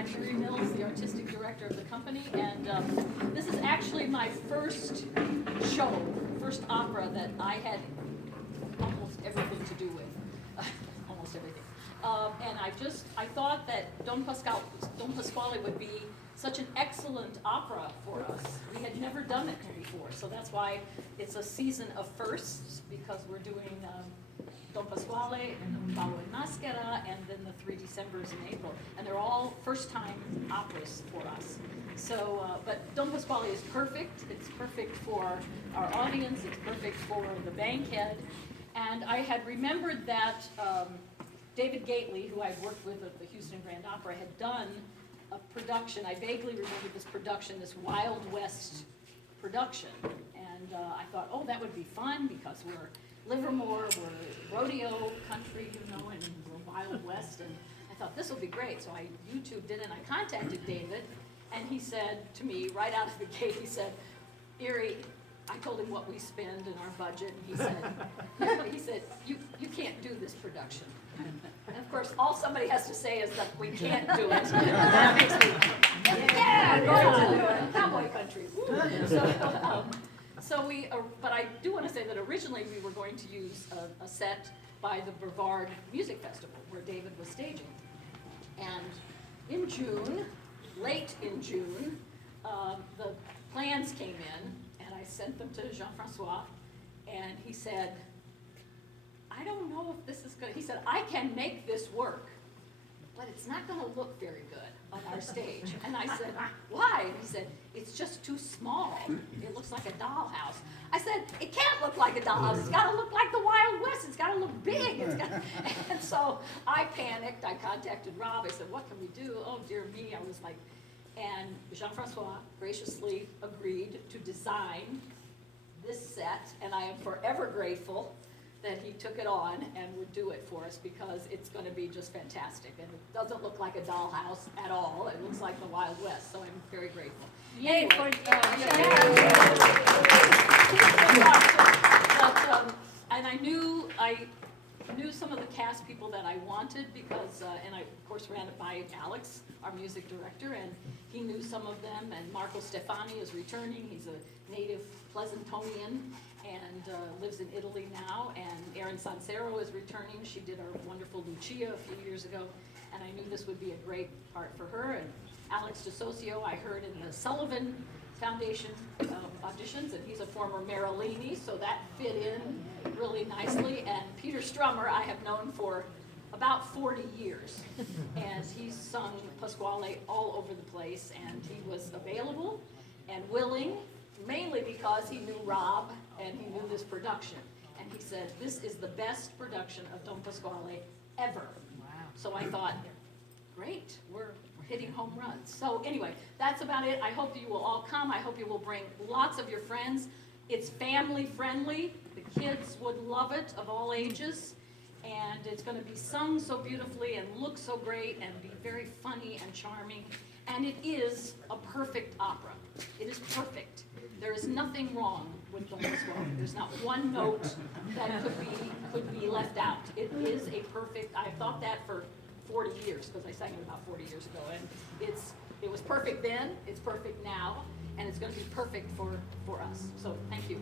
I'm Erie Mills, the artistic director of the company, and this is actually my first show, first opera that I had almost everything to do with, almost everything. And I thought that Don Pasquale would be such an excellent opera for us. We had never done it before, so that's why it's a season of firsts, because we're doing Don Pasquale and Un ballo in maschera, and then the 3 Decembers in April. And they're all first-time operas for us. So, but Don Pasquale is perfect. It's perfect for our audience. It's perfect for the bankhead. And I had remembered that David Gately, who I'd worked with at the Houston Grand Opera, had done a production. I vaguely remember this production, this Wild West production. And I thought, oh, that would be fun because we're Livermore, we're rodeo country, you know, and we're Wild West. And I thought, this will be great. So I YouTubed it and I contacted David. And he said to me, right out of the gate, he said, Erie, I told him what we spend in our budget. And he said, you can't do this production. And of course, all somebody has to say is that we can't do it. That makes me, yeah, going to do it. Cowboy country. But I do want to say that originally we were going to use a set by the Brevard Music Festival where David was staging. And in June, late in June, the plans came in and I sent them to Jean-Francois, and he said, I don't know if this is good. He said, I can make this work, but it's not going to look very good on our stage. And I said, why? And he said, it's just too small. It looks like a dollhouse. I said, it can't look like a dollhouse. It's got to look like the Wild West. It's got to look big. And so I panicked. I contacted Rob. I said, what can we do? Oh, dear me. I was like, and Jean-Francois graciously agreed to design this set, and I am forever grateful that he took it on and would do it for us, because it's going to be just fantastic. And it doesn't look like a dollhouse at all. It looks like the Wild West, so I'm very grateful. Yay for and I knew some of the cast people that I wanted, because, and I of course ran it by Alex, our music director, and he knew some of them. And Marco Stefani is returning. He's a native Pleasantonian and lives in Italy now. And Erin Sansero is returning. She did our wonderful Lucia a few years ago, and I knew this would be a great part for her. And Alex DeSocio, I heard in the Sullivan Foundation auditions, and he's a former Merillini, so that fit in really nicely. And Peter Strummer, I have known for about 40 years, and he's sung Pasquale all over the place, and he was available and willing, mainly because he knew Rob and he knew this production. And he said, this is the best production of Don Pasquale ever. Wow. So I thought, great, we're hitting home runs. So anyway, that's about it. I hope you will all come. I hope you will bring lots of your friends. It's family friendly. The kids would love it, of all ages. And it's going to be sung so beautifully and look so great and be very funny and charming. And it is a perfect opera. It is perfect. There is nothing wrong with Don Pasquale. There's not one note that could be left out. It is a perfect, I've thought that for 40 years, because I sang it about 40 years ago. And it was perfect then, it's perfect now, and it's going to be perfect for us. So thank you.